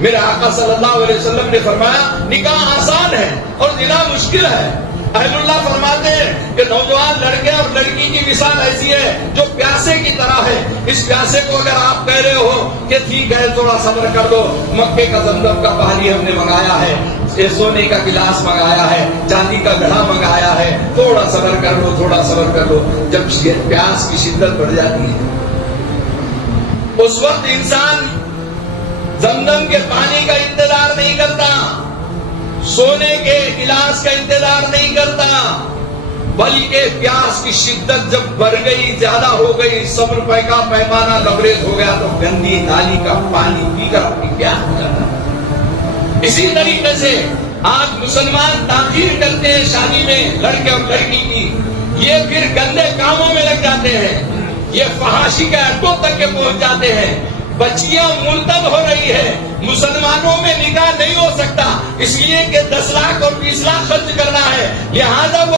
میرے آقا صلی اللہ علیہ وسلم نے فرمایا نکاح آسان ہے اور زنا مشکل ہے۔ اہل اللہ فرماتے ہیں کہ نوجوان لڑکے اور لڑکی کی مثال ایسی ہے جو پیاسے کی طرح ہے۔ اس پیاسے کو اگر آپ کہہ رہے ہو کہ ٹھیک ہے تھوڑا صبر کر دو، مکے کا زمزم کا پانی ہم نے منگایا ہے، سونے کا گلاس منگایا ہے، چاندی کا گھڑا منگایا ہے، تھوڑا صبر کر لو، تھوڑا صبر کر لو، جب پیاس کی شدت بڑھ جاتی ہے اس وقت انسان زمزم کے پانی کا انتظار نہیں کرتا، سونے کے گلاس کا انتظار نہیں کرتا، بلکہ پیاس کی شدت جب بڑھ گئی، زیادہ ہو گئی، صبر کا پیمانہ لبریز ہو گیا تو گندی نالی کا پانی پی کر اپنی پیاس بجھاتا ہے۔ اسی طریقے سے آج مسلمان تاخیر کرتے ہیں شادی میں لڑکے اور لڑکی کی، یہ پھر گندے کاموں میں لگ جاتے ہیں، یہ فحاشی کے اڈوں تک کے پہنچ جاتے ہیں، بچیاں مرتد ہو رہی ہے، مسلمانوں میں نکاح نہیں ہو سکتا اس لیے کہ 10 لاکھ اور 20 لاکھ خرچ کرنا ہے، لہذا